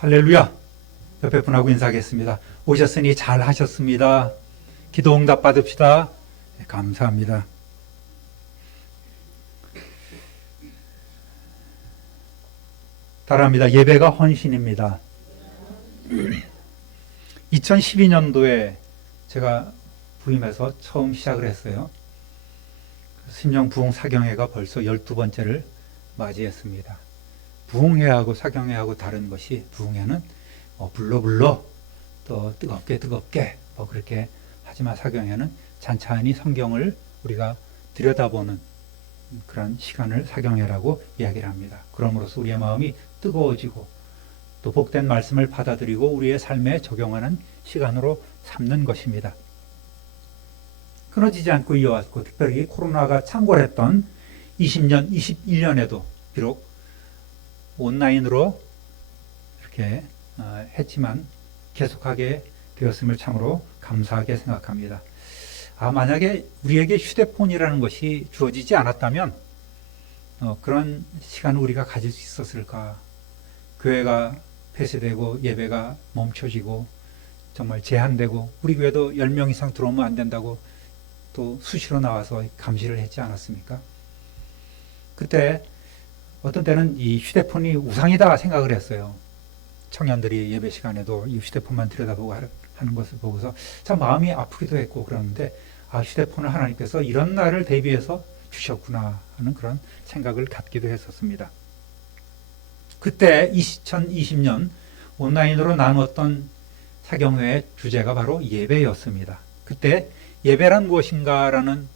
할렐루야. 옆에 분하고 인사하겠습니다. 오셨으니 잘 하셨습니다. 기도 응답 받읍시다. 네, 감사합니다. 따라합니다. 예배가 헌신입니다. 2012년도에 제가 부임해서 처음 시작을 했어요. 심령 부흥 사경회가 벌써 12번째를 맞이했습니다. 부흥회하고 사경회하고 다른 것이, 부흥회는 불러 또 뜨겁게 그렇게 하지만 사경회는 찬찬히 성경을 우리가 들여다보는 그런 시간을 사경회라고 이야기를 합니다. 그럼으로써 우리의 마음이 뜨거워지고 또 복된 말씀을 받아들이고 우리의 삶에 적용하는 시간으로 삼는 것입니다. 끊어지지 않고 이어왔고, 특별히 코로나가 창궐했던 20년, 21년에도 비록 온라인으로 이렇게 했지만 계속하게 되었음을 참으로 감사하게 생각합니다. 만약에 우리에게 휴대폰이라는 것이 주어지지 않았다면 그런 시간을 우리가 가질 수 있었을까? 교회가 폐쇄되고 예배가 멈춰지고 정말 제한되고, 우리 교회도 10명 이상 들어오면 안 된다고 또 수시로 나와서 감시를 했지 않았습니까? 그때 어떤 때는 이 휴대폰이 우상이다 생각을 했어요. 청년들이 예배 시간에도 이 휴대폰만 들여다보고 하는 것을 보고서 참 마음이 아프기도 했고, 그러는데 휴대폰을 하나님께서 이런 날을 대비해서 주셨구나 하는 그런 생각을 갖기도 했었습니다. 그때 2020년 온라인으로 나누었던 사경회의 주제가 바로 예배였습니다. 그때 예배란 무엇인가라는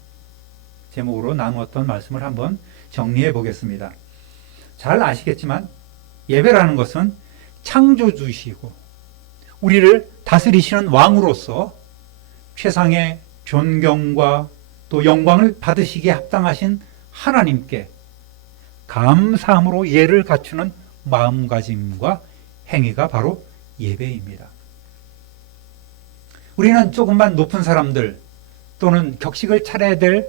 제목으로 나누었던 말씀을 한번 정리해 보겠습니다. 잘 아시겠지만 예배라는 것은 창조주시고 우리를 다스리시는 왕으로서 최상의 존경과 또 영광을 받으시기에 합당하신 하나님께 감사함으로 예를 갖추는 마음가짐과 행위가 바로 예배입니다. 우리는 조금만 높은 사람들 또는 격식을 차려야 될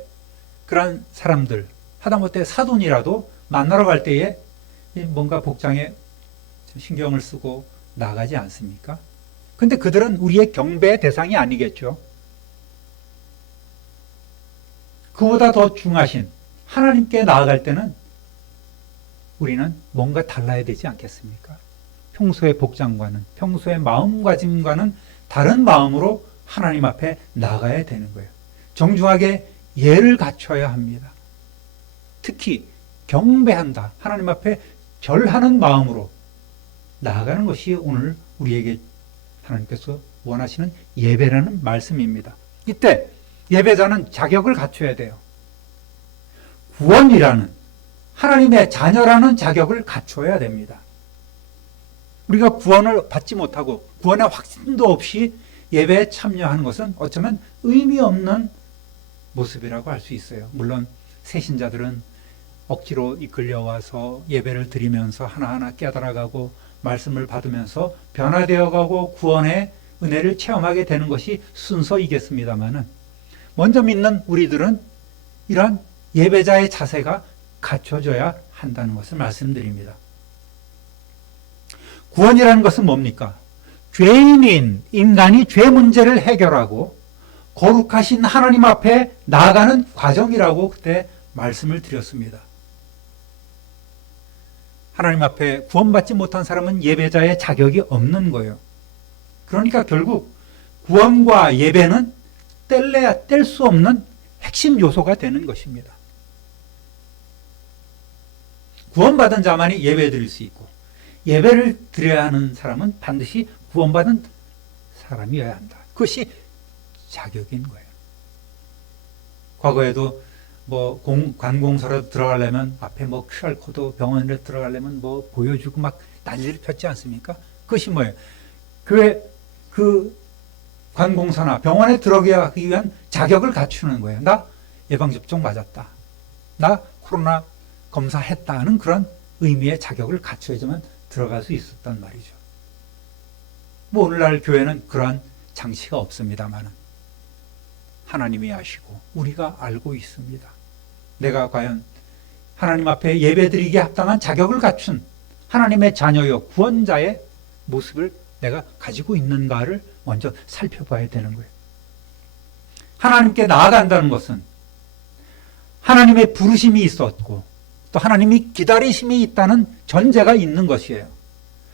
그런 사람들, 하다못해 사돈이라도 만나러 갈 때에 뭔가 복장에 신경을 쓰고 나가지 않습니까? 근데 그들은 우리의 경배의 대상이 아니겠죠. 그보다 더 중하신 하나님께 나아갈 때는 우리는 뭔가 달라야 되지 않겠습니까? 평소의 복장과는, 평소의 마음가짐과는 다른 마음으로 하나님 앞에 나가야 되는 거예요. 정중하게 예를 갖춰야 합니다. 특히 경배한다, 하나님 앞에 절하는 마음으로 나아가는 것이 오늘 우리에게 하나님께서 원하시는 예배라는 말씀입니다. 이때 예배자는 자격을 갖춰야 돼요. 구원이라는, 하나님의 자녀라는 자격을 갖춰야 됩니다. 우리가 구원을 받지 못하고 구원의 확신도 없이 예배에 참여하는 것은 어쩌면 의미 없는 모습이라고 할 수 있어요. 물론 새신자들은 억지로 이끌려와서 예배를 드리면서 하나하나 깨달아가고 말씀을 받으면서 변화되어가고 구원의 은혜를 체험하게 되는 것이 순서이겠습니다만은, 먼저 믿는 우리들은 이러한 예배자의 자세가 갖춰져야 한다는 것을 말씀드립니다. 구원이라는 것은 뭡니까? 죄인인 인간이 죄 문제를 해결하고 거룩하신 하나님 앞에 나아가는 과정이라고 그때 말씀을 드렸습니다. 하나님 앞에 구원받지 못한 사람은 예배자의 자격이 없는 거예요. 그러니까 결국 구원과 예배는 뗄래야 뗄 수 없는 핵심 요소가 되는 것입니다. 구원받은 자만이 예배 드릴 수 있고, 예배를 드려야 하는 사람은 반드시 구원받은 사람이어야 한다. 그것이 자격인 거예요. 과거에도 관공서라도 들어가려면 앞에 QR코드, 병원에 들어가려면 보여주고 막 난리를 폈지 않습니까? 그것이 뭐예요? 그 관공서나 병원에 들어가기 위한 자격을 갖추는 거예요. 나 예방접종 맞았다, 나 코로나 검사했다는 그런 의미의 자격을 갖춰야지만 들어갈 수 있었단 말이죠. 오늘날 교회는 그러한 장치가 없습니다만 하나님이 아시고 우리가 알고 있습니다. 내가 과연 하나님 앞에 예배드리기에 합당한 자격을 갖춘 하나님의 자녀요 구원자의 모습을 내가 가지고 있는가를 먼저 살펴봐야 되는 거예요. 하나님께 나아간다는 것은 하나님의 부르심이 있었고 또 하나님이 기다리심이 있다는 전제가 있는 것이에요.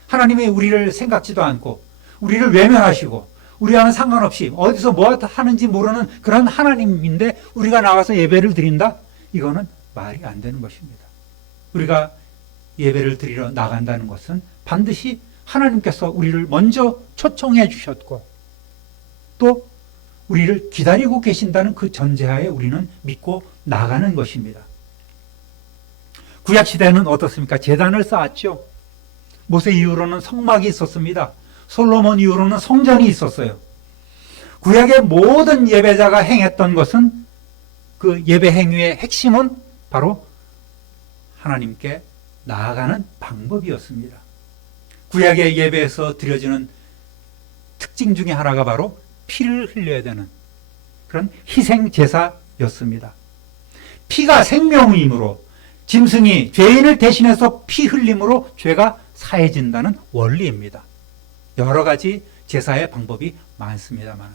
하나님이 우리를 생각지도 않고 우리를 외면하시고 우리와는 상관없이 어디서 뭐 하는지 모르는 그런 하나님인데 우리가 나가서 예배를 드린다? 이거는 말이 안 되는 것입니다. 우리가 예배를 드리러 나간다는 것은 반드시 하나님께서 우리를 먼저 초청해 주셨고 또 우리를 기다리고 계신다는 그 전제하에 우리는 믿고 나가는 것입니다. 구약시대는 어떻습니까? 제단을 쌓았죠. 모세 이후로는 성막이 있었습니다. 솔로몬 이후로는 성전이 있었어요. 구약의 모든 예배자가 행했던 것은 그 예배 행위의 핵심은 바로 하나님께 나아가는 방법이었습니다. 구약의 예배에서 드려지는 특징 중에 하나가 바로 피를 흘려야 되는 그런 희생 제사였습니다. 피가 생명이므로 짐승이 죄인을 대신해서 피 흘림으로 죄가 사해진다는 원리입니다. 여러 가지 제사의 방법이 많습니다만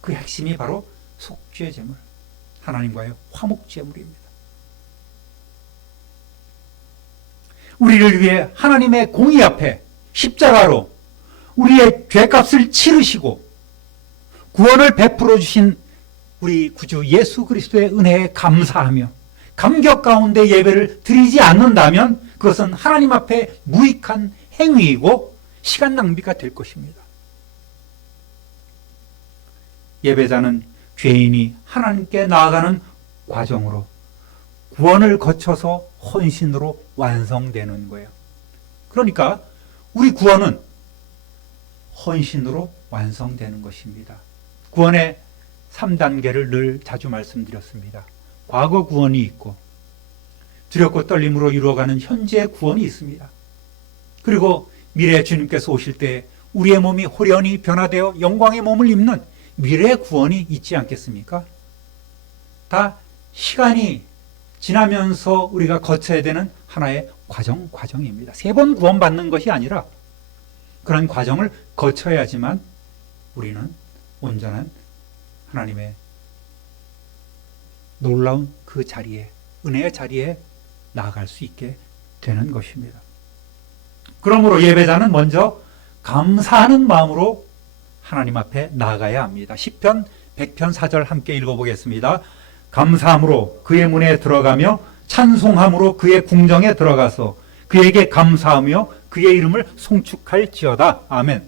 그 핵심이 바로 속죄 제물, 하나님과의 화목 제물입니다. 우리를 위해 하나님의 공의 앞에 십자가로 우리의 죄값을 치르시고 구원을 베풀어 주신 우리 구주 예수 그리스도의 은혜에 감사하며 감격 가운데 예배를 드리지 않는다면 그것은 하나님 앞에 무익한 행위이고 시간 낭비가 될 것입니다. 예배자는 죄인이 하나님께 나아가는 과정으로 구원을 거쳐서 헌신으로 완성되는 거예요. 그러니까 우리 구원은 헌신으로 완성되는 것입니다. 구원의 3단계를 늘 자주 말씀드렸습니다. 과거 구원이 있고 두렵고 떨림으로 이루어가는 현재 구원이 있습니다. 그리고 미래 주님께서 오실 때 우리의 몸이 호련히 변화되어 영광의 몸을 입는 미래 구원이 있지 않겠습니까? 다 시간이 지나면서 우리가 거쳐야 되는 하나의 과정입니다. 3번 구원받는 것이 아니라 그런 과정을 거쳐야지만 우리는 온전한 하나님의 놀라운 그 자리에, 은혜의 자리에 나아갈 수 있게 되는 것입니다. 그러므로 예배자는 먼저 감사하는 마음으로 하나님 앞에 나아가야 합니다. 시편 100편 4절 함께 읽어보겠습니다. 감사함으로 그의 문에 들어가며 찬송함으로 그의 궁정에 들어가서 그에게 감사하며 그의 이름을 송축할지어다. 아멘.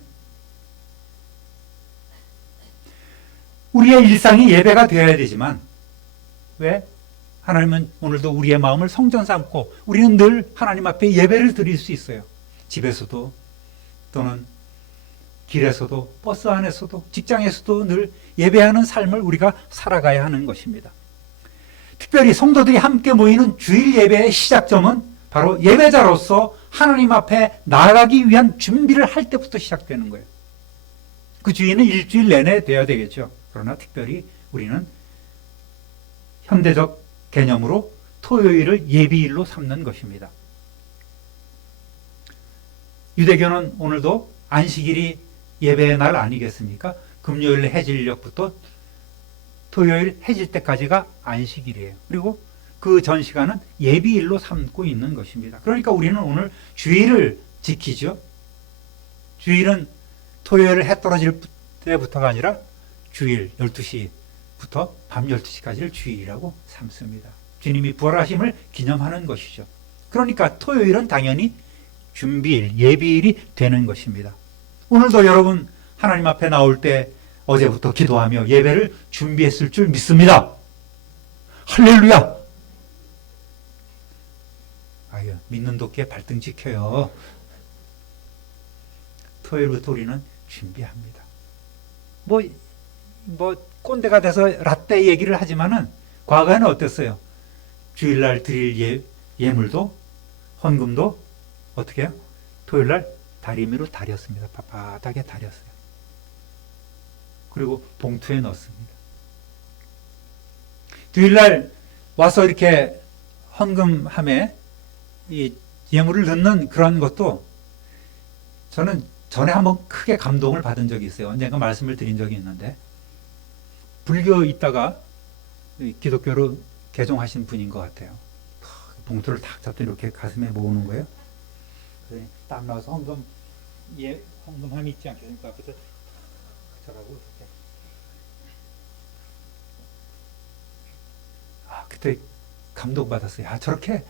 우리의 일상이 예배가 되어야 되지만 왜? 하나님은 오늘도 우리의 마음을 성전 삼고 우리는 늘 하나님 앞에 예배를 드릴 수 있어요. 집에서도 또는 길에서도 버스 안에서도 직장에서도 늘 예배하는 삶을 우리가 살아가야 하는 것입니다. 특별히 성도들이 함께 모이는 주일 예배의 시작점은 바로 예배자로서 하나님 앞에 나아가기 위한 준비를 할 때부터 시작되는 거예요. 그 주일은 일주일 내내 돼야 되겠죠. 그러나 특별히 우리는 현대적 개념으로 토요일을 예비일로 삼는 것입니다. 유대교는 오늘도 안식일이 예배의 날 아니겠습니까? 금요일 해질녘부터 토요일 해질 때까지가 안식일이에요. 그리고 그 전 시간은 예비일로 삼고 있는 것입니다. 그러니까 우리는 오늘 주일을 지키죠. 주일은 토요일 해 떨어질 때부터가 아니라 주일 12시부터 밤 12시까지를 주일이라고 삼습니다. 주님이 부활하심을 기념하는 것이죠. 그러니까 토요일은 당연히 준비일, 예비일이 되는 것입니다. 오늘도 여러분 하나님 앞에 나올 때 어제부터 기도하며 예배를 준비했을 줄 믿습니다. 할렐루야! 아유, 믿는 도끼에 발등 지켜요. 토요일부터 우리는 준비합니다. 뭐 꼰대가 돼서 라떼 얘기를 하지만은 과거에는 어땠어요? 주일날 드릴 예물도 헌금도 어떻게 해요? 토요일날 다리미로 다렸습니다. 빳빳하게 다렸어요. 그리고 봉투에 넣었습니다. 주일날 와서 이렇게 헌금함에 이 예물을 넣는 그런 것도 저는 전에 한번 크게 감동을 받은 적이 있어요. 언젠가 말씀을 드린 적이 있는데, 불교 있다가 기독교로 개종하신 분인 것 같아요. 봉투를 탁 잡더니 이렇게 가슴에 모으는 거예요. 그래서 딱 나와서 헌금함이 있지 않겠습니까? 앞에서 저라고 이렇게. 그때 감동받았어요. 저렇게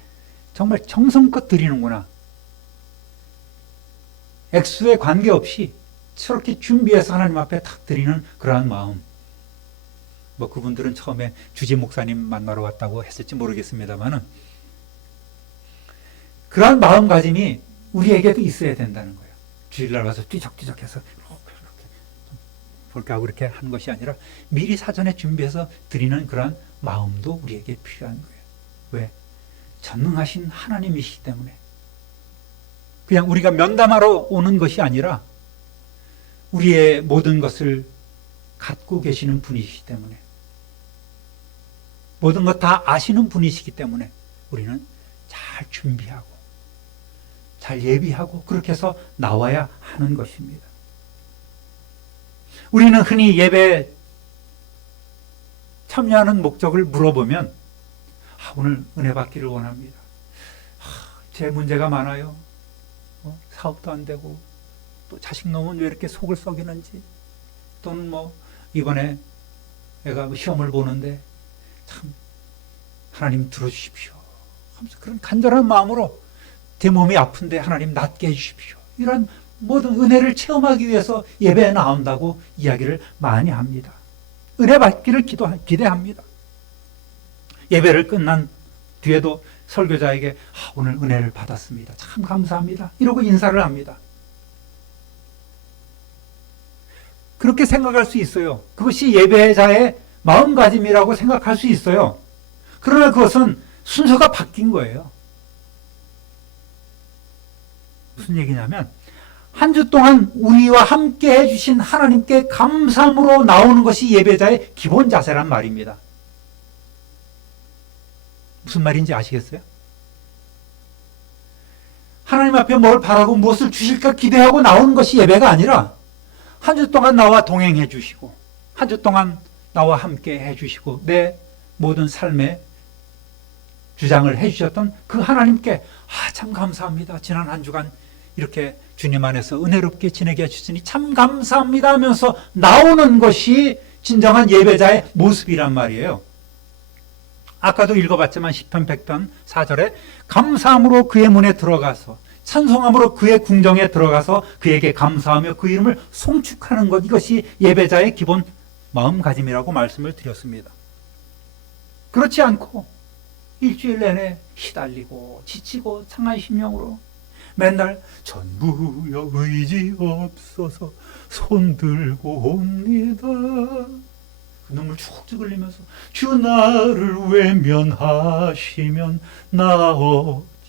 정말 정성껏 드리는구나. 액수에 관계없이 저렇게 준비해서 하나님 앞에 탁 드리는 그러한 마음. 그분들은 처음에 주지 목사님 만나러 왔다고 했을지 모르겠습니다만은, 그러한 마음가짐이 우리에게도 있어야 된다는 거예요. 주일날 와서 뒤적뒤적해서 이렇게 볼까 하고 이렇게 하는 것이 아니라 미리 사전에 준비해서 드리는 그러한 마음도 우리에게 필요한 거예요. 왜? 전능하신 하나님이시기 때문에. 그냥 우리가 면담하러 오는 것이 아니라 우리의 모든 것을 갖고 계시는 분이시기 때문에, 모든 것 다 아시는 분이시기 때문에 우리는 잘 준비하고 잘 예비하고 그렇게 해서 나와야 하는 것입니다. 우리는 흔히 예배에 참여하는 목적을 물어보면, 오늘 은혜 받기를 원합니다. 제 문제가 많아요. 사업도 안 되고, 또 자식 놈은 왜 이렇게 속을 썩이는지, 또는 이번에 애가 시험을 보는데 참 하나님 들어주십시오 하면서 그런 간절한 마음으로 제 몸이 아픈데 하나님 낫게 해주십시오, 이런 모든 은혜를 체험하기 위해서 예배에 나온다고 이야기를 많이 합니다. 은혜 받기를 기대합니다. 예배를 끝난 뒤에도 설교자에게 오늘 은혜를 받았습니다, 참 감사합니다, 이러고 인사를 합니다. 그렇게 생각할 수 있어요. 그것이 예배자의 마음가짐이라고 생각할 수 있어요. 그러나 그것은 순서가 바뀐 거예요. 무슨 얘기냐면, 한 주 동안 우리와 함께 해주신 하나님께 감사함으로 나오는 것이 예배자의 기본 자세란 말입니다. 무슨 말인지 아시겠어요? 하나님 앞에 뭘 바라고 무엇을 주실까 기대하고 나오는 것이 예배가 아니라, 한 주 동안 나와 동행해 주시고, 한 주 동안 나와 함께 해 주시고, 내 모든 삶의 주장을 해 주셨던 그 하나님께 참 감사합니다, 지난 한 주간 이렇게 주님 안에서 은혜롭게 지내게 해주시니 참 감사합니다 하면서 나오는 것이 진정한 예배자의 모습이란 말이에요. 아까도 읽어봤지만 시편 100편 4절에 감사함으로 그의 문에 들어가서 찬송함으로 그의 궁정에 들어가서 그에게 감사하며 그 이름을 송축하는 것, 이것이 예배자의 기본 마음가짐이라고 말씀을 드렸습니다. 그렇지 않고 일주일 내내 시달리고 지치고 상한 심령으로 맨날 전부여 의지 없어서 손들고 옵니다, 그 눈물 쭉쭉 흘리면서 주 나를 외면하시면 나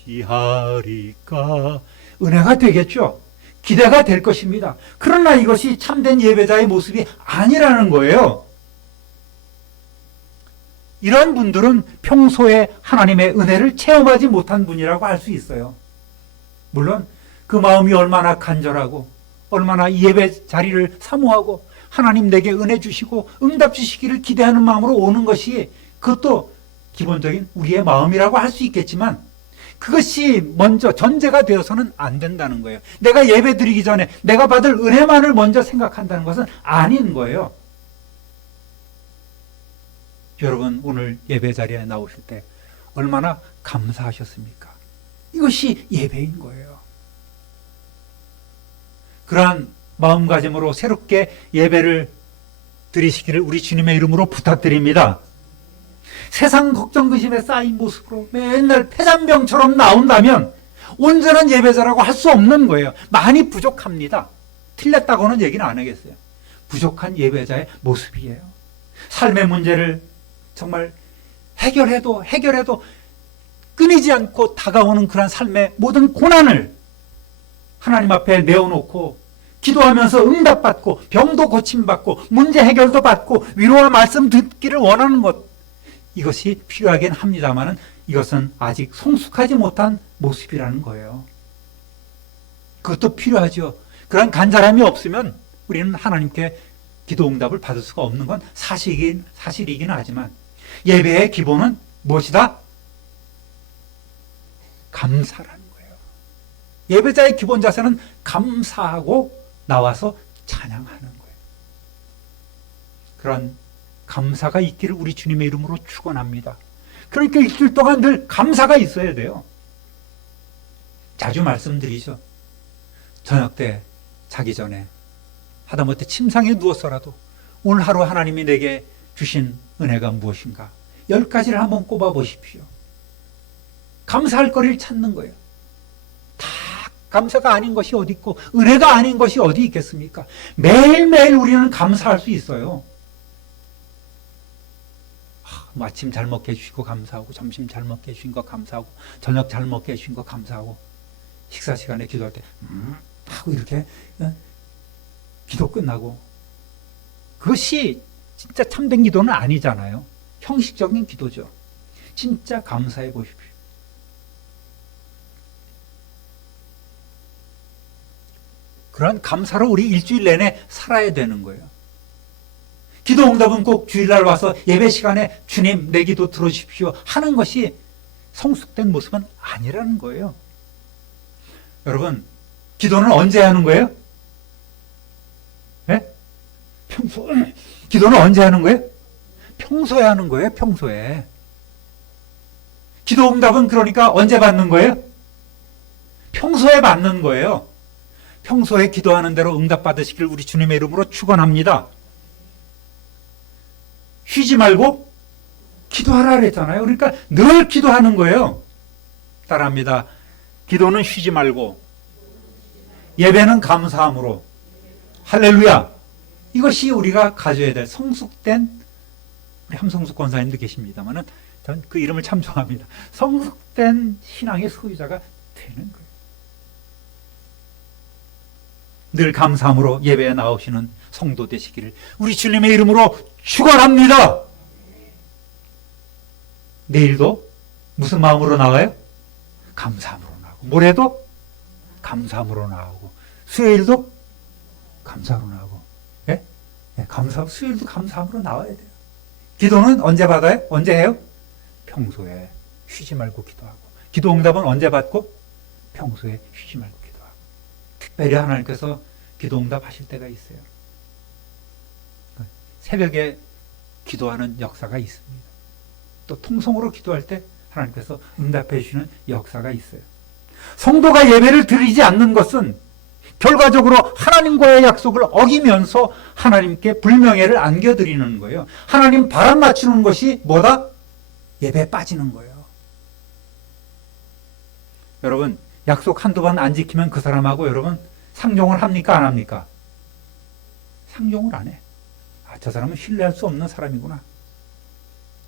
어찌하리까, 은혜가 되겠죠. 기대가 될 것입니다. 그러나 이것이 참된 예배자의 모습이 아니라는 거예요. 이런 분들은 평소에 하나님의 은혜를 체험하지 못한 분이라고 할 수 있어요. 물론 그 마음이 얼마나 간절하고 얼마나 예배 자리를 사모하고 하나님 내게 은혜 주시고 응답 주시기를 기대하는 마음으로 오는 것이, 그것도 기본적인 우리의 마음이라고 할 수 있겠지만, 그것이 먼저 전제가 되어서는 안 된다는 거예요. 내가 예배 드리기 전에 내가 받을 은혜만을 먼저 생각한다는 것은 아닌 거예요. 여러분, 오늘 예배 자리에 나오실 때 얼마나 감사하셨습니까? 이것이 예배인 거예요. 그러한 마음가짐으로 새롭게 예배를 드리시기를 우리 주님의 이름으로 부탁드립니다. 세상 걱정 근심에 쌓인 모습으로 맨날 폐잔병처럼 나온다면 온전한 예배자라고 할 수 없는 거예요. 많이 부족합니다. 틀렸다고는 얘기는 안 하겠어요. 부족한 예배자의 모습이에요. 삶의 문제를 정말 해결해도 끊이지 않고 다가오는 그런 삶의 모든 고난을 하나님 앞에 내어놓고 기도하면서 응답받고 병도 고침받고 문제 해결도 받고 위로와 말씀 듣기를 원하는 것, 이것이 필요하긴 합니다만 이것은 아직 성숙하지 못한 모습이라는 거예요. 그것도 필요하죠. 그런 간절함이 없으면 우리는 하나님께 기도 응답을 받을 수가 없는 건 사실이긴 하지만 예배의 기본은 무엇이다? 감사라는 거예요. 예배자의 기본 자세는 감사하고 나와서 찬양하는 거예요. 그런 감사가 있기를 우리 주님의 이름으로 축원합니다. 그러니까 일주일 동안 늘 감사가 있어야 돼요. 자주 말씀드리죠. 저녁 때 자기 전에 하다못해 침상에 누워서라도 오늘 하루 하나님이 내게 주신 은혜가 무엇인가 10가지를 한번 꼽아 보십시오. 감사할 거리를 찾는 거예요. 다 감사가 아닌 것이 어디 있고 은혜가 아닌 것이 어디 있겠습니까? 매일매일 우리는 감사할 수 있어요. 아침 잘 먹게 해주시고 감사하고, 점심 잘 먹게 해주신 거 감사하고, 저녁 잘 먹게 해주신 거 감사하고, 식사 시간에 기도할 때 하고 이렇게 기도 끝나고, 그것이 진짜 참된 기도는 아니잖아요. 형식적인 기도죠. 진짜 감사해 보십시오. 그런 감사로 우리 일주일 내내 살아야 되는 거예요. 기도 응답은 꼭 주일날 와서 예배 시간에 주님 내 기도 들어주십시오 하는 것이 성숙된 모습은 아니라는 거예요. 여러분, 기도는 언제 하는 거예요? 네? 기도는 언제 하는 거예요? 평소에 하는 거예요. 평소에. 기도 응답은 그러니까 언제 받는 거예요? 평소에 받는 거예요. 평소에 기도하는 대로 응답 받으시길 우리 주님의 이름으로 축원합니다. 쉬지 말고 기도하라 그랬잖아요. 그러니까 늘 기도하는 거예요. 따라합니다. 기도는 쉬지 말고 예배는 감사함으로. 할렐루야. 이것이 우리가 가져야 될 성숙된, 우리 함성숙 권사님도 계십니다만은 전 그 이름을 참 좋아합니다. 성숙된 신앙의 소유자가 되는 거예요. 늘 감사함으로 예배에 나오시는 성도 되시기를 우리 주님의 이름으로 축원합니다. 내일도 무슨 마음으로 나와요? 감사함으로 나오고, 모레도 감사함으로 나오고, 수요일도 감사함으로 나오고, 예? 예, 수요일도 감사함으로 나와야 돼요. 기도는 언제 받아요? 언제 해요? 평소에 쉬지 말고 기도하고. 기도 응답은 언제 받고? 평소에 쉬지 말고 기도하고. 특별히 하나님께서 기도 응답하실 때가 있어요. 새벽에 기도하는 역사가 있습니다. 또 통성으로 기도할 때 하나님께서 응답해 주시는 역사가 있어요. 성도가 예배를 드리지 않는 것은 결과적으로 하나님과의 약속을 어기면서 하나님께 불명예를 안겨드리는 거예요. 하나님 바람 맞추는 것이 뭐다? 예배에 빠지는 거예요. 여러분, 약속 한두 번 안 지키면 그 사람하고 여러분 상종을 합니까? 안 합니까? 상종을 안 해. 저 사람은 신뢰할 수 없는 사람이구나.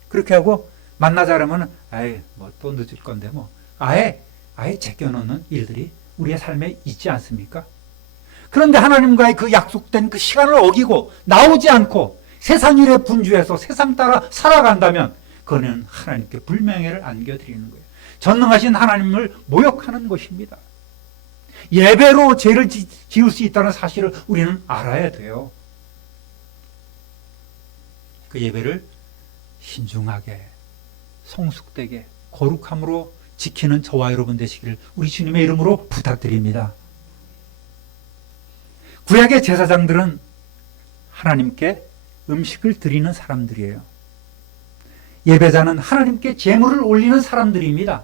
그렇게 하고 만나자라면 아예 뭐 또 늦을 건데 뭐 아예 제껴놓는 일들이 우리의 삶에 있지 않습니까? 그런데 하나님과의 그 약속된 그 시간을 어기고 나오지 않고 세상 일에 분주해서 세상 따라 살아간다면 그거는 하나님께 불명예를 안겨드리는 거예요. 전능하신 하나님을 모욕하는 것입니다. 예배로 죄를 지을 수 있다는 사실을 우리는 알아야 돼요. 그 예배를 신중하게, 성숙되게, 거룩함으로 지키는 저와 여러분 되시기를 우리 주님의 이름으로 부탁드립니다. 구약의 제사장들은 하나님께 음식을 드리는 사람들이에요. 예배자는 하나님께 제물을 올리는 사람들입니다.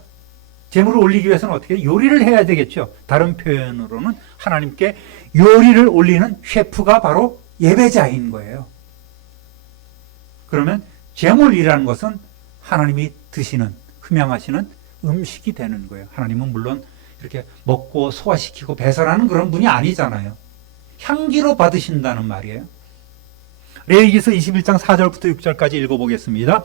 제물을 올리기 위해서는 어떻게 요리를 해야 되겠죠. 다른 표현으로는 하나님께 요리를 올리는 셰프가 바로 예배자인 거예요. 그러면 제물이라는 것은 하나님이 드시는, 흠양하시는 음식이 되는 거예요. 하나님은 물론 이렇게 먹고 소화시키고 배설하는 그런 분이 아니잖아요. 향기로 받으신다는 말이에요. 레위기서 21장 4절부터 6절까지 읽어보겠습니다.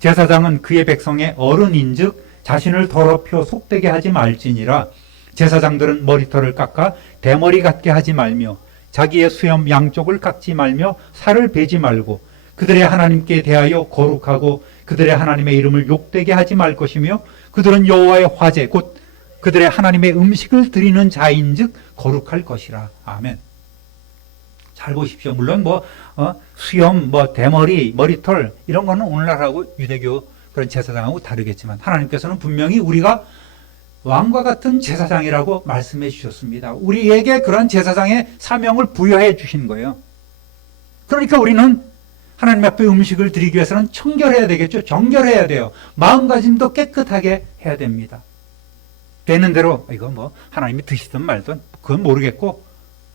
제사장은 그의 백성의 어른인즉 자신을 더럽혀 속되게 하지 말지니라. 제사장들은 머리털을 깎아 대머리 같게 하지 말며 자기의 수염 양쪽을 깎지 말며 살을 베지 말고 그들의 하나님께 대하여 거룩하고 그들의 하나님의 이름을 욕되게 하지 말 것이며 그들은 여호와의 화제 곧 그들의 하나님의 음식을 드리는 자인즉 거룩할 것이라. 아멘. 잘 보십시오. 물론 수염, 대머리, 머리털 이런 거는 오늘날하고 유대교 그런 제사장하고 다르겠지만 하나님께서는 분명히 우리가 왕과 같은 제사장이라고 말씀해 주셨습니다. 우리에게 그런 제사장의 사명을 부여해 주신 거예요. 그러니까 우리는 하나님 앞에 음식을 드리기 위해서는 청결해야 되겠죠. 정결해야 돼요. 마음가짐도 깨끗하게 해야 됩니다. 되는 대로 이거 하나님이 드시든 말든 그건 모르겠고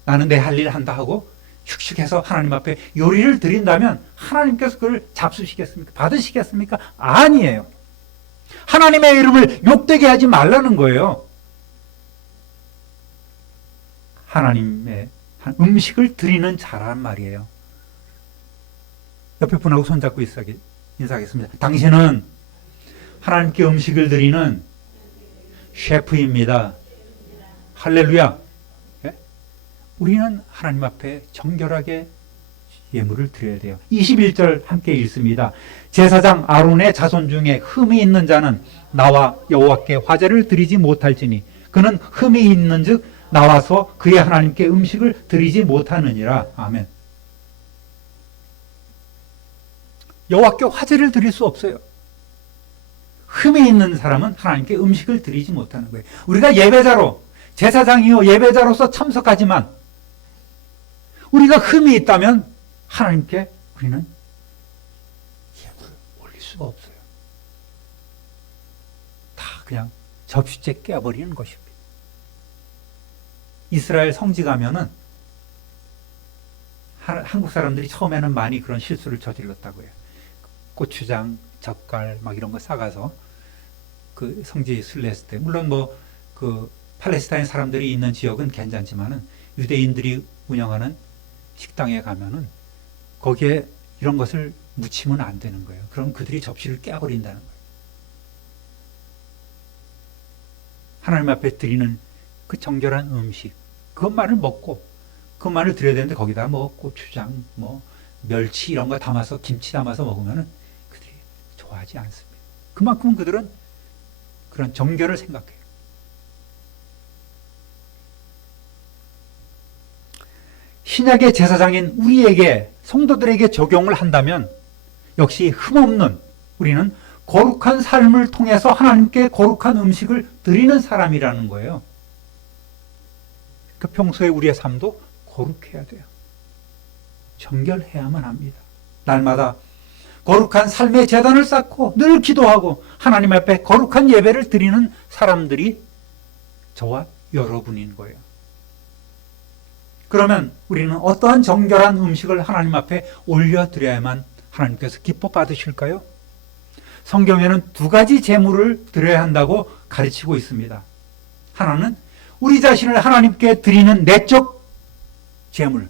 나는 내 할 일 한다 하고 슉슉해서 하나님 앞에 요리를 드린다면 하나님께서 그걸 잡수시겠습니까? 받으시겠습니까? 아니에요. 하나님의 이름을 욕되게 하지 말라는 거예요. 하나님의 음식을 드리는 자란 말이에요. 옆에 분하고 손잡고 인사하겠습니다. 당신은 하나님께 음식을 드리는 셰프입니다. 할렐루야. 예? 우리는 하나님 앞에 정결하게 예물을 드려야 돼요. 21절 함께 읽습니다. 제사장 아론의 자손 중에 흠이 있는 자는 나와 여호와께 화제를 드리지 못할지니 그는 흠이 있는즉 나와서 그의 하나님께 음식을 드리지 못하느니라. 아멘. 여호와께 화제를 드릴 수 없어요. 흠이 있는 사람은 하나님께 음식을 드리지 못하는 거예요. 우리가 예배자로 제사장이요 예배자로서 참석하지만 우리가 흠이 있다면 하나님께 우리는 예물을 올릴 수가 없어요. 다 그냥 접시째 깨버리는 것입니다. 이스라엘 성지 가면은 한국 사람들이 처음에는 많이 그런 실수를 저질렀다고 해요. 고추장, 젓갈 막 이런 거 싸가서 그 성지 순례했을 때 물론 그 팔레스타인 사람들이 있는 지역은 괜찮지만은 유대인들이 운영하는 식당에 가면은 거기에 이런 것을 묻히면 안 되는 거예요. 그럼 그들이 접시를 깨버린다는 거예요. 하나님 앞에 드리는 그 정결한 음식 그것만을 먹고 그것만을 드려야 되는데 거기다 고추장, 멸치 이런 거 담아서 김치 담아서 먹으면은 그들이 좋아하지 않습니다. 그만큼 그들은 그런 정결을 생각해요. 신약의 제사장인 우리에게 성도들에게 적용을 한다면 역시 흠없는 우리는 거룩한 삶을 통해서 하나님께 거룩한 음식을 드리는 사람이라는 거예요. 그 평소에 우리의 삶도 거룩해야 돼요. 정결해야만 합니다. 날마다 거룩한 삶의 제단을 쌓고 늘 기도하고 하나님 앞에 거룩한 예배를 드리는 사람들이 저와 여러분인 거예요. 그러면 우리는 어떠한 정결한 음식을 하나님 앞에 올려드려야만 하나님께서 기뻐 받으실까요? 성경에는 두 가지 제물을 드려야 한다고 가르치고 있습니다. 하나는 우리 자신을 하나님께 드리는 내적 제물,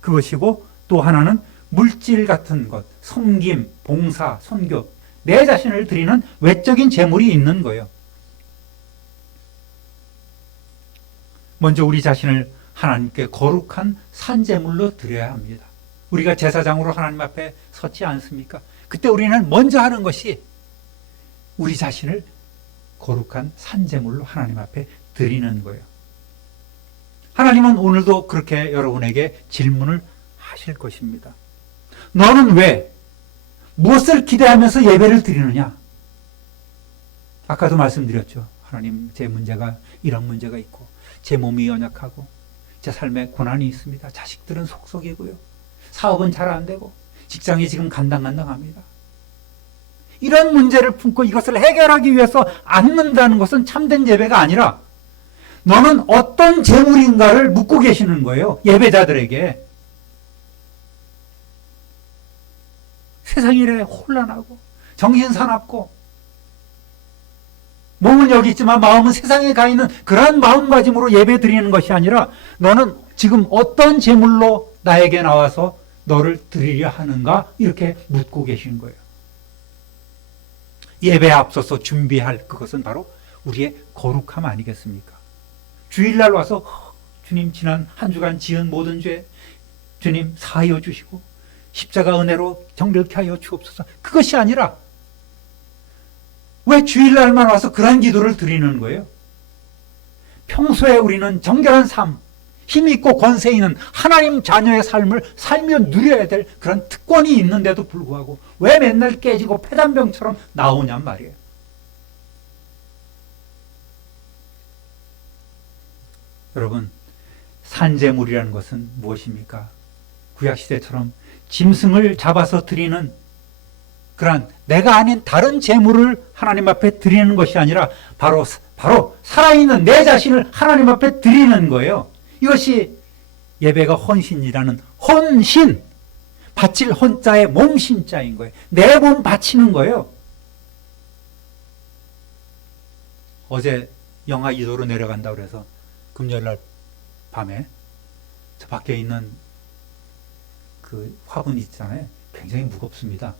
그것이고 또 하나는 물질 같은 것, 섬김, 봉사, 선교, 내 자신을 드리는 외적인 제물이 있는 거예요. 먼저 우리 자신을 하나님께 거룩한 산제물로 드려야 합니다. 우리가 제사장으로 하나님 앞에 섰지 않습니까? 그때 우리는 먼저 하는 것이 우리 자신을 거룩한 산제물로 하나님 앞에 드리는 거예요. 하나님은 오늘도 그렇게 여러분에게 질문을 하실 것입니다. 너는 왜 무엇을 기대하면서 예배를 드리느냐? 아까도 말씀드렸죠. 하나님, 제 문제가 이런 문제가 있고 제 몸이 연약하고 제 삶에 고난이 있습니다. 자식들은 속속이고요. 사업은 잘 안 되고 직장이 지금 간당간당합니다. 이런 문제를 품고 이것을 해결하기 위해서 앉는다는 것은 참된 예배가 아니라 너는 어떤 재물인가를 묻고 계시는 거예요. 예배자들에게. 세상이 이래 혼란하고 정신사납고 몸은 여기 있지만 마음은 세상에 가 있는 그러한 마음가짐으로 예배 드리는 것이 아니라 너는 지금 어떤 제물로 나에게 나와서 너를 드리려 하는가? 이렇게 묻고 계신 거예요. 예배에 앞서서 준비할 그것은 바로 우리의 거룩함 아니겠습니까? 주일날 와서 주님 지난 한 주간 지은 모든 죄 주님 사하여 주시고 십자가 은혜로 정결케 하여 주옵소서. 그것이 아니라 왜 주일날만 와서 그런 기도를 드리는 거예요? 평소에 우리는 정결한 삶, 힘있고 권세 있는 하나님 자녀의 삶을 살며 누려야 될 그런 특권이 있는데도 불구하고 왜 맨날 깨지고 폐단병처럼 나오냔 말이에요. 여러분, 산재물이라는 것은 무엇입니까? 구약시대처럼 짐승을 잡아서 드리는 그러한 내가 아닌 다른 재물을 하나님 앞에 드리는 것이 아니라 바로 살아있는 내 자신을 하나님 앞에 드리는 거예요. 이것이 예배가 헌신이라는 헌신, 바칠 헌자의 몸신자인 거예요. 내 몸 바치는 거예요. 어제 영하 2도로 내려간다고 그래서 금요일날 밤에 저 밖에 있는 그 화분 있잖아요. 굉장히 무겁습니다.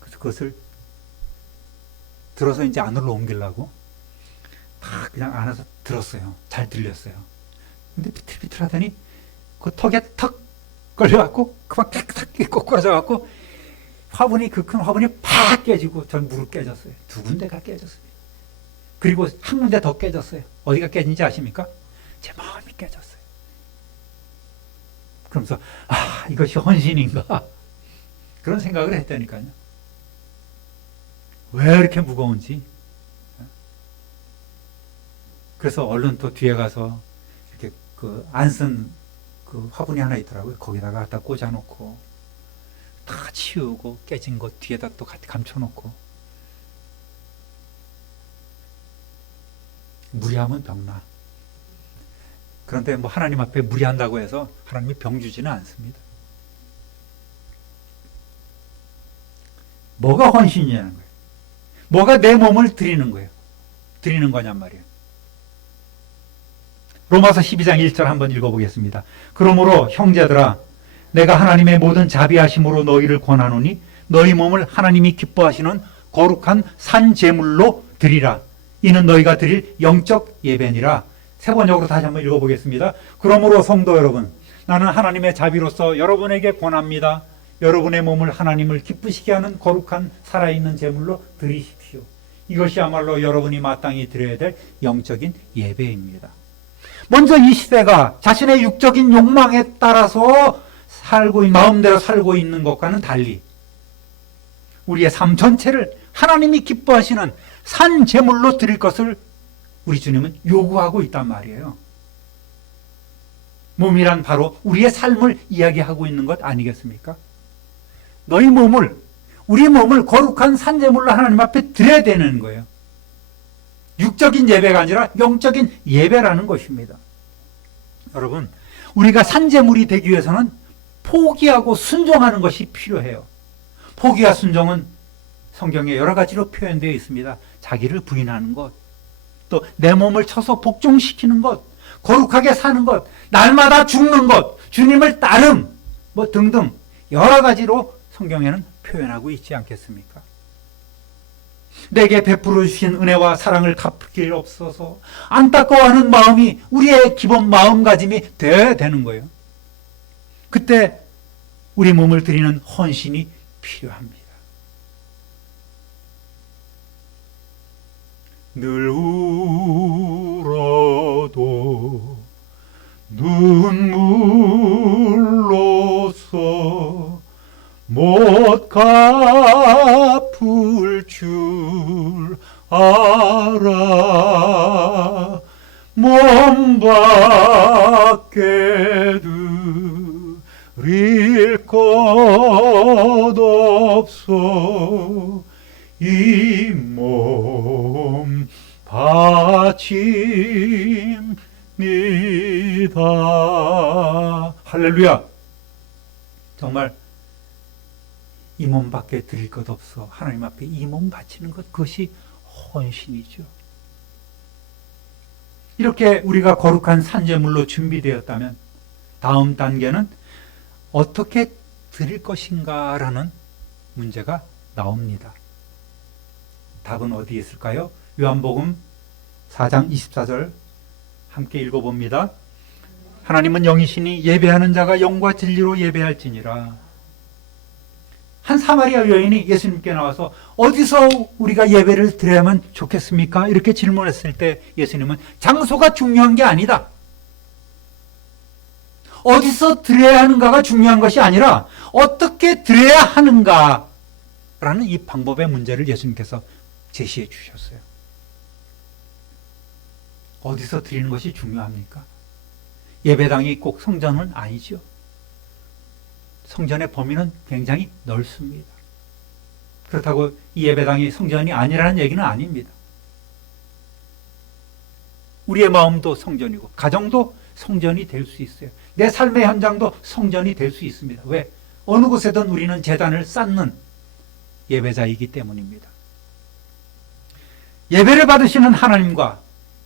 그래서 그것을 들어서 이제 안으로 옮기려고 다 그냥 안에서 들었어요. 잘 들렸어요. 근데 비틀비틀 하더니 그 턱에 턱 걸려갖고 그만 탁탁 꼬꾸라져갖고 화분이, 그 큰 화분이 팍 깨지고 전 무릎 깨졌어요. 두 군데가 깨졌어요. 그리고 한 군데 더 깨졌어요. 어디가 깨진지 아십니까? 제 마음이 깨졌어요. 그러면서 이것이 헌신인가? 그런 생각을 했다니까요. 왜 이렇게 무거운지. 그래서 얼른 또 뒤에 가서 이렇게 그 안 쓴 그 화분이 하나 있더라고요. 거기다가 갖다 꽂아놓고 다 치우고 깨진 것 뒤에다 또 감춰놓고. 무리하면 병나. 그런데 뭐 하나님 앞에 무리한다고 해서 하나님이 병 주지는 않습니다. 뭐가 헌신이냐는 거예요. 뭐가 내 몸을 드리는 거예요. 드리는 거냔 말이에요. 로마서 12장 1절 한번 읽어보겠습니다. 그러므로 형제들아, 내가 하나님의 모든 자비하심으로 너희를 권하노니 너희 몸을 하나님이 기뻐하시는 거룩한 산 제물로 드리라. 이는 너희가 드릴 영적 예배니라. 세 번역으로 다시 한번 읽어보겠습니다. 그러므로 성도 여러분, 나는 하나님의 자비로서 여러분에게 권합니다. 여러분의 몸을 하나님을 기쁘시게 하는 거룩한 살아있는 제물로 드리십시오. 이것이야말로 여러분이 마땅히 드려야 될 영적인 예배입니다. 먼저 이 시대가 자신의 육적인 욕망에 따라서 마음대로 살고 있는 것과는 달리 우리의 삶 전체를 하나님이 기뻐하시는 산 제물로 드릴 것을 우리 주님은 요구하고 있단 말이에요. 몸이란 바로 우리의 삶을 이야기하고 있는 것 아니겠습니까? 우리 몸을 거룩한 산 제물로 하나님 앞에 드려야 되는 거예요. 육적인 예배가 아니라 영적인 예배라는 것입니다. 여러분, 우리가 산제물이 되기 위해서는 포기하고 순종하는 것이 필요해요. 포기와 순종은 성경에 여러 가지로 표현되어 있습니다. 자기를 부인하는 것, 또 내 몸을 쳐서 복종시키는 것, 거룩하게 사는 것, 날마다 죽는 것, 주님을 따름, 등등 여러 가지로 성경에는 표현하고 있지 않겠습니까? 내게 베풀어 주신 은혜와 사랑을 갚을 길 없어서 안타까워하는 마음이 우리의 기본 마음가짐이 되어야 되는 거예요. 그때 우리 몸을 드리는 헌신이 필요합니다. 늘 울어도 눈물로써 못 갚을 줄 알아. 몸 밖에 드릴 것 없어 이 몸 바칩니다. 할렐루야. 정말 이 몸 밖에 드릴 것 없어 하나님 앞에 이 몸 바치는 것, 그것이 헌신이죠. 이렇게 우리가 거룩한 산제물로 준비되었다면 다음 단계는 어떻게 드릴 것인가라는 문제가 나옵니다. 답은 어디에 있을까요? 요한복음 4장 24절 함께 읽어봅니다. 하나님은 영이시니 예배하는 자가 영과 진리로 예배할지니라. 한 사마리아 여인이 예수님께 나와서 어디서 우리가 예배를 드려야만 좋겠습니까? 이렇게 질문했을 때 예수님은 장소가 중요한 게 아니다. 어디서 드려야 하는가가 중요한 것이 아니라 어떻게 드려야 하는가라는 이 방법의 문제를 예수님께서 제시해 주셨어요. 어디서 드리는 것이 중요합니까? 예배당이 꼭 성전은 아니죠. 성전의 범위는 굉장히 넓습니다. 그렇다고 이 예배당이 성전이 아니라는 얘기는 아닙니다. 우리의 마음도 성전이고 가정도 성전이 될 수 있어요. 내 삶의 현장도 성전이 될 수 있습니다. 왜? 어느 곳에든 우리는 제단을 쌓는 예배자이기 때문입니다. 예배를 받으시는 하나님과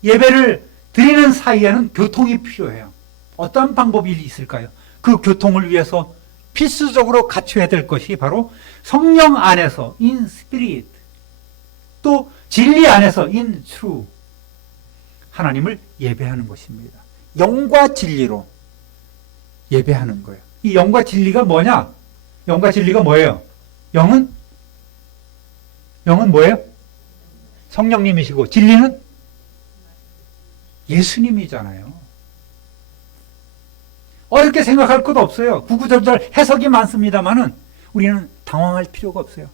예배를 드리는 사이에는 교통이 필요해요. 어떤 방법이 있을까요? 그 교통을 위해서 필수적으로 갖춰야 될 것이 바로 성령 안에서 in spirit, 또 진리 안에서 in truth, 하나님을 예배하는 것입니다. 영과 진리로 예배하는 거예요. 이 영과 진리가 뭐냐? 영과 진리가 뭐예요? 영은 뭐예요? 성령님이시고 진리는 예수님이잖아요. 어렵게 생각할 것도 없어요. 구구절절 해석이 많습니다만은 우리는 당황할 필요가 없어요.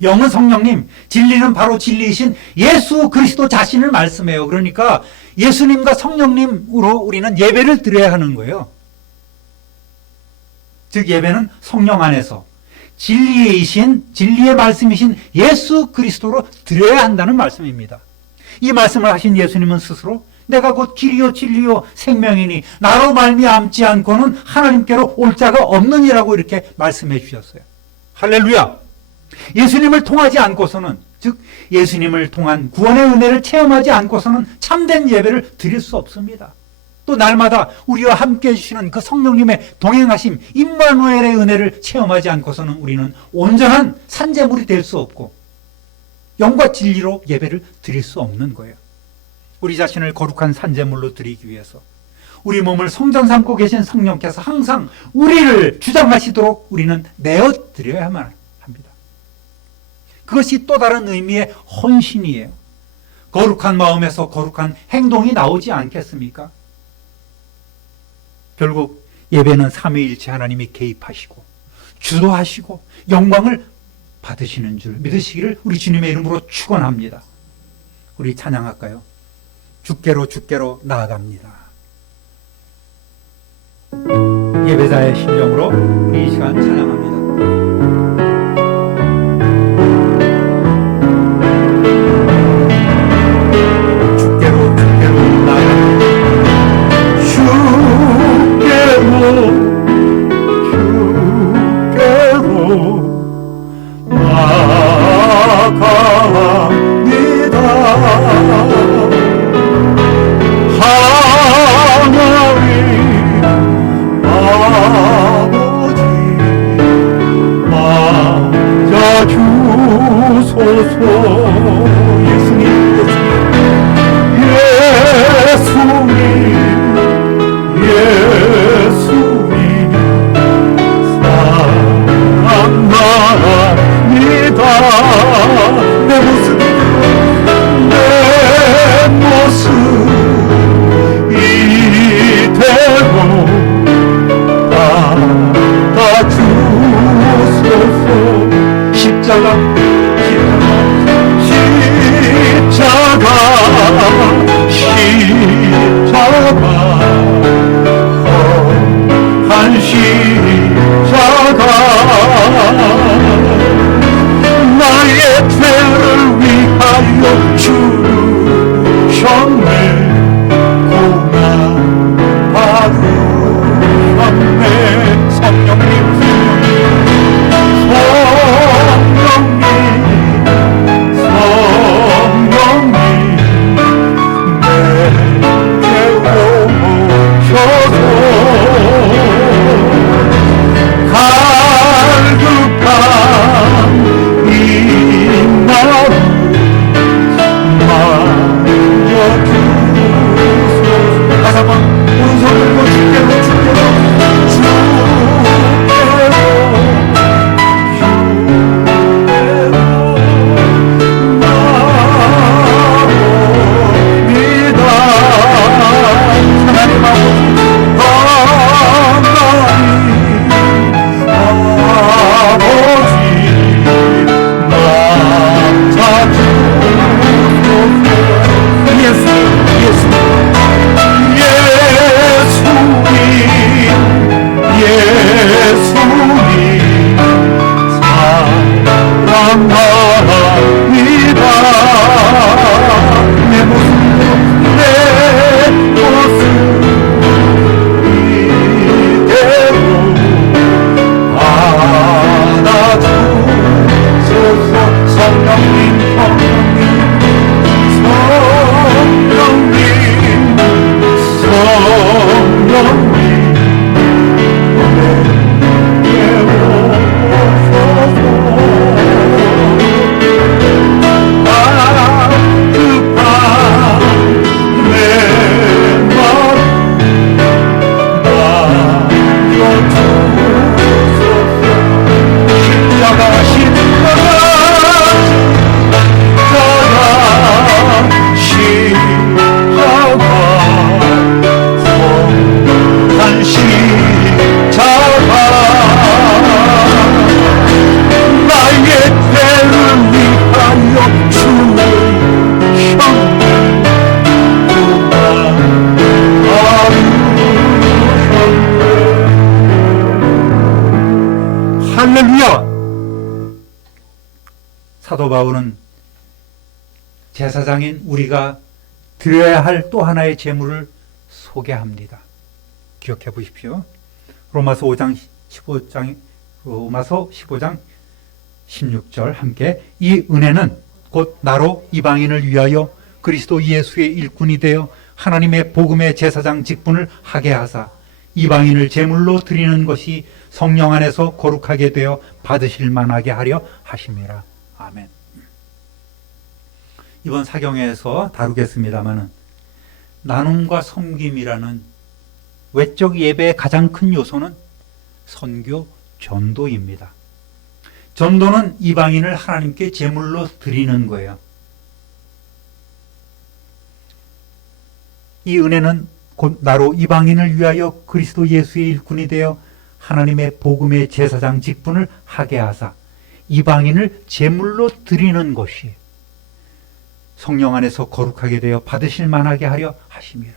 영은 성령님, 진리는 바로 진리이신 예수 그리스도 자신을 말씀해요. 그러니까 예수님과 성령님으로 우리는 예배를 드려야 하는 거예요. 즉 예배는 성령 안에서 진리의 말씀이신 예수 그리스도로 드려야 한다는 말씀입니다. 이 말씀을 하신 예수님은 스스로 내가 곧 길이요 진리요 생명이니 나로 말미암지 않고는 하나님께로 올 자가 없느니라고 이렇게 말씀해 주셨어요. 할렐루야! 예수님을 통하지 않고서는, 즉 예수님을 통한 구원의 은혜를 체험하지 않고서는 참된 예배를 드릴 수 없습니다. 또 날마다 우리와 함께 해주시는 그 성령님의 동행하심, 임마누엘의 은혜를 체험하지 않고서는 우리는 온전한 산재물이 될 수 없고 영과 진리로 예배를 드릴 수 없는 거예요. 우리 자신을 거룩한 산재물로 드리기 위해서 우리 몸을 성전 삼고 계신 성령께서 항상 우리를 주장하시도록 우리는 내어드려야만 합니다. 그것이 또 다른 의미의 헌신이에요. 거룩한 마음에서 거룩한 행동이 나오지 않겠습니까? 결국 예배는 삼위일체 하나님이 개입하시고 주도하시고 영광을 받으시는 줄 믿으시기를 우리 주님의 이름으로 축원합니다. 우리 찬양할까요? 주께로 나아갑니다. 예배자의 심정으로 우리 이 시간 찬양합니다. 주께로 나아갑니다. 주께로 사도 바울은 제사장인 우리가 드려야 할 또 하나의 제물을 소개합니다. 기억해 보십시오. 로마서 15장 16절 함께, 이 은혜는 곧 나로 이방인을 위하여 그리스도 예수의 일꾼이 되어 하나님의 복음의 제사장 직분을 하게 하사 이방인을 제물로 드리는 것이 성령 안에서 거룩하게 되어 받으실 만하게 하려 하심이라. 아멘. 이번 사경에서 다루겠습니다마는 나눔과 섬김이라는 외적 예배의 가장 큰 요소는 선교, 전도입니다. 전도는 이방인을 하나님께 제물로 드리는 거예요. 이 은혜는 곧 나로 이방인을 위하여 그리스도 예수의 일꾼이 되어 하나님의 복음의 제사장 직분을 하게 하사 이방인을 제물로 드리는 것이 성령 안에서 거룩하게 되어 받으실 만하게 하려 하심이라.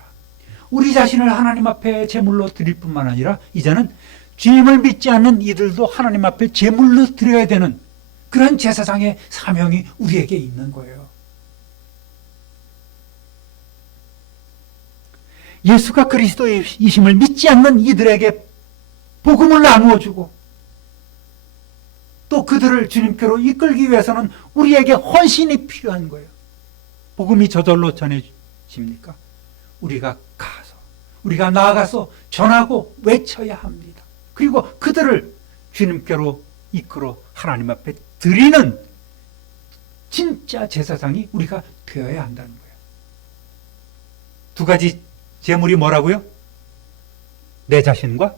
우리 자신을 하나님 앞에 제물로 드릴 뿐만 아니라 이제는 주님을 믿지 않는 이들도 하나님 앞에 제물로 드려야 되는 그런 제사장의 사명이 우리에게 있는 거예요. 예수가 그리스도이심을 믿지 않는 이들에게 복음을 나누어 주고 또 그들을 주님께로 이끌기 위해서는 우리에게 헌신이 필요한 거예요. 복음이 저절로 전해집니까? 우리가 나아가서 전하고 외쳐야 합니다. 그리고 그들을 주님께로 이끌어 하나님 앞에 드리는 진짜 제사장이 우리가 되어야 한다는 거예요. 두 가지 제물이 뭐라고요? 내 자신과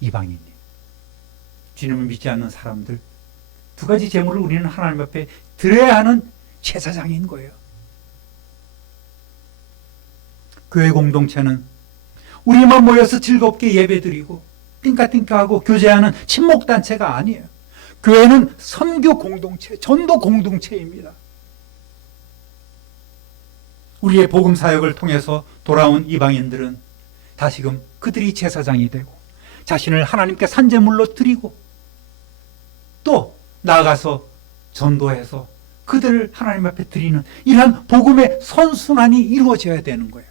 이방인이. 주님을 믿지 않는 사람들, 두 가지 제물을 우리는 하나님 앞에 드려야 하는 제사장인 거예요. 교회 공동체는 우리만 모여서 즐겁게 예배드리고 띵까띵까하고 교제하는 친목단체가 아니에요. 교회는 선교 공동체, 전도 공동체입니다. 우리의 복음 사역을 통해서 돌아온 이방인들은 다시금 그들이 제사장이 되고 자신을 하나님께 산제물로 드리고 또 나아가서 전도해서 그들을 하나님 앞에 드리는 이러한 복음의 선순환이 이루어져야 되는 거예요.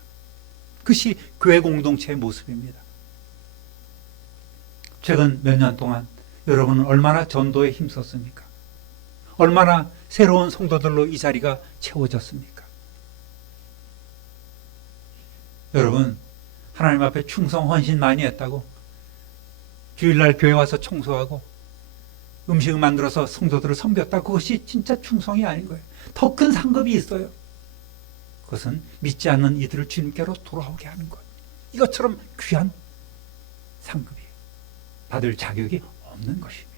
그것이 교회 공동체의 모습입니다. 최근 몇 년 동안 여러분은 얼마나 전도에 힘썼습니까? 얼마나 새로운 성도들로 이 자리가 채워졌습니까? 여러분, 하나님 앞에 충성 헌신 많이 했다고 주일날 교회 와서 청소하고 음식 만들어서 성도들을 섬겼다, 그것이 진짜 충성이 아닌 거예요. 더 큰 상급이 있어요. 그것은 믿지 않는 이들을 주님께로 돌아오게 하는 것. 이것처럼 귀한 상급이에요. 받을 자격이 없는 것입니다.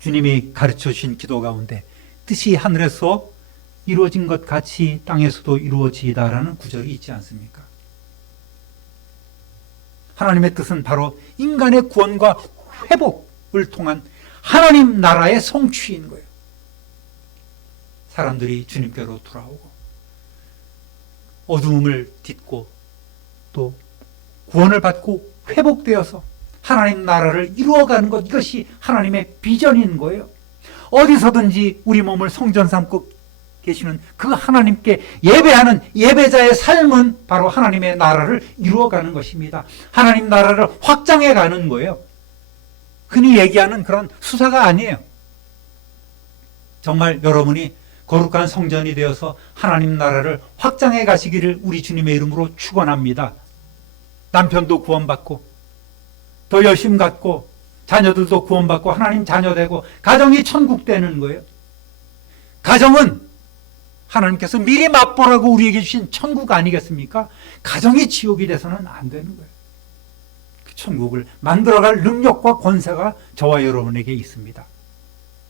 주님이 가르쳐 주신 기도 가운데 뜻이 하늘에서 이루어진 것 같이 땅에서도 이루어지다라는 구절이 있지 않습니까? 하나님의 뜻은 바로 인간의 구원과 회복을 통한 하나님 나라의 성취인 거예요. 사람들이 주님께로 돌아오고 어두움을 딛고 또 구원을 받고 회복되어서 하나님 나라를 이루어가는 것, 이것이 하나님의 비전인 거예요. 어디서든지 우리 몸을 성전 삼고 계시는 그 하나님께 예배하는 예배자의 삶은 바로 하나님의 나라를 이루어가는 것입니다. 하나님 나라를 확장해 가는 거예요. 흔히 얘기하는 그런 수사가 아니에요. 정말 여러분이 거룩한 성전이 되어서 하나님 나라를 확장해 가시기를 우리 주님의 이름으로 축원합니다. 남편도 구원받고 더 열심 갖고 자녀들도 구원받고 하나님 자녀되고 가정이 천국 되는 거예요. 가정은 하나님께서 미리 맛보라고 우리에게 주신 천국 아니겠습니까? 가정이 지옥이 돼서는 안 되는 거예요. 그 천국을 만들어갈 능력과 권세가 저와 여러분에게 있습니다.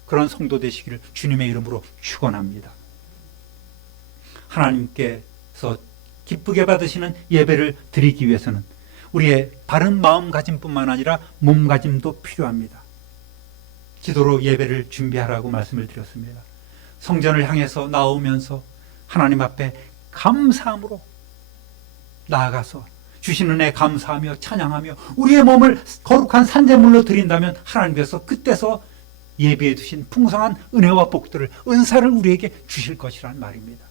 그런 성도 되시기를 주님의 이름으로 축원합니다. 하나님께서 기쁘게 받으시는 예배를 드리기 위해서는 우리의 바른 마음가짐뿐만 아니라 몸가짐도 필요합니다. 기도로 예배를 준비하라고 말씀을 드렸습니다. 성전을 향해서 나오면서 하나님 앞에 감사함으로 나아가서 주신 은혜 감사하며 찬양하며 우리의 몸을 거룩한 산제물로 드린다면 하나님께서 그때서 예비해 두신 풍성한 은혜와 복들을, 은사를 우리에게 주실 것이라는 말입니다.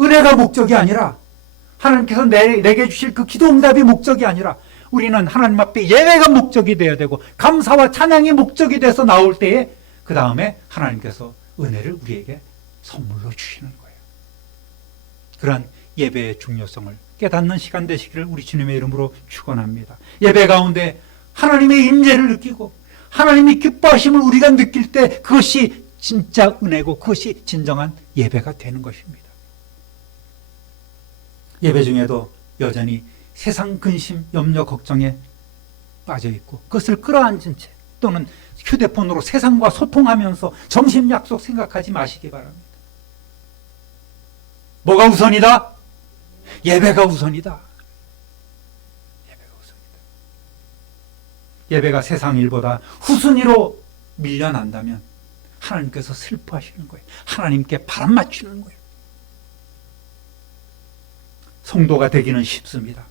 은혜가 목적이 아니라, 하나님께서 내게 주실 그 기도 응답이 목적이 아니라, 우리는 하나님 앞에 예배가 목적이 되어야 되고 감사와 찬양이 목적이 돼서 나올 때에 그 다음에 하나님께서 은혜를 우리에게 선물로 주시는 거예요. 그러한 예배의 중요성을 깨닫는 시간 되시기를 우리 주님의 이름으로 축원합니다. 예배 가운데 하나님의 임재를 느끼고 하나님이 기뻐하심을 우리가 느낄 때 그것이 진짜 은혜고 그것이 진정한 예배가 되는 것입니다. 예배 중에도 여전히 세상 근심, 염려, 걱정에 빠져 있고 그것을 끌어안은 채 또는 휴대폰으로 세상과 소통하면서 점심 약속 생각하지 마시기 바랍니다. 뭐가 우선이다? 예배가 우선이다. 예배가 우선이다. 예배가 세상 일보다 후순위로 밀려난다면 하나님께서 슬퍼하시는 거예요. 하나님께 바람 맞추는 거예요. 성도가 되기는 쉽습니다.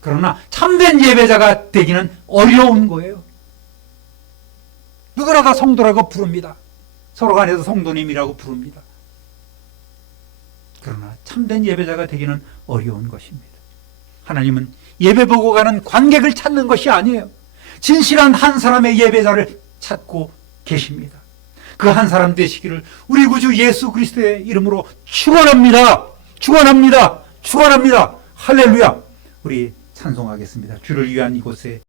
그러나 참된 예배자가 되기는 어려운 거예요. 누구나 다 성도라고 부릅니다. 서로 간에도 성도님이라고 부릅니다. 그러나 참된 예배자가 되기는 어려운 것입니다. 하나님은 예배 보고 가는 관객을 찾는 것이 아니에요. 진실한 한 사람의 예배자를 찾고 계십니다. 그 한 사람 되시기를 우리 구주 예수 그리스도의 이름으로 축원합니다. 축원합니다. 축원합니다. 할렐루야. 우리 찬송하겠습니다. 주를 위한 이곳에